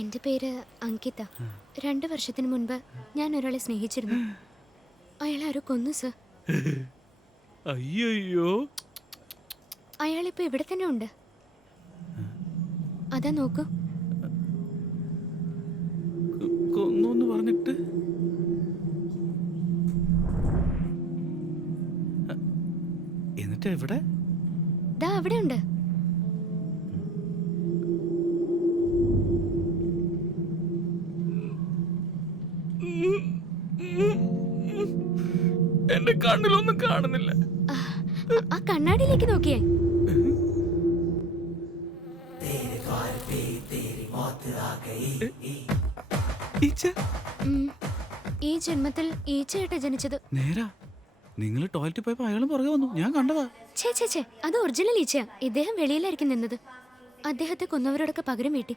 എന്റെ പേര് അങ്കിത. 2 വർഷത്തിന് മുൻപ് ഞാൻ ഒരാളെ സ്നേഹിച്ചിരുന്നു. അയാളെ ആരോ കൊന്നു സർ. അയ്യോ. അയാളിപ്പോ ഇവിടെ തന്നെ ഉണ്ട്. അതാ നോക്കൂ. കൊന്നു പറഞ്ഞിട്ട് എന്നിട്ട് എവിടെ? ദാ അവിടെ ഉണ്ട്. എന്റെ കണ്ണിലൊന്നും കാണുന്നില്ല. ആ കണ്ണാടിയിലേക്ക് നോക്കിയേ. ഈ ജന്മത്തിൽ ഈച്ചയായിട്ട് ജനിച്ചത്. നേരാ, നിങ്ങൾ ടോയ്ലറ്റിൽ പോയപ്പോ അയാളും പുറകെ വന്നു, ഞാൻ കണ്ടതാ. ഛേ, അത് ഒറിജിനൽ ഈച്ചയാ. ഇദ്ദേഹം വെളിയിലായിരിക്കും നിന്നത്. അദ്ദേഹത്തെ കൊന്നവരോടൊക്കെ പകരം വീട്ടി.